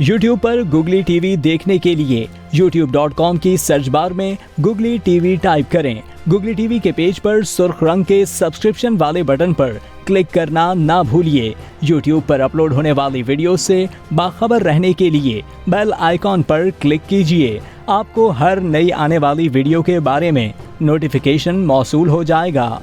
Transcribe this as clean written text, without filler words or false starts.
YouTube पर Googly TV देखने के लिए youtube.com की सर्च बार में Googly TV टाइप करें। Googly TV के पेज पर सुर्ख रंग के सब्सक्रिप्शन वाले बटन पर क्लिक करना ना भूलिए। YouTube पर अपलोड होने वाली वीडियो से बाखबर रहने के लिए बेल आइकॉन पर क्लिक कीजिए। आपको हर नई आने वाली वीडियो के बारे में नोटिफिकेशन मौसूल हो जाएगा।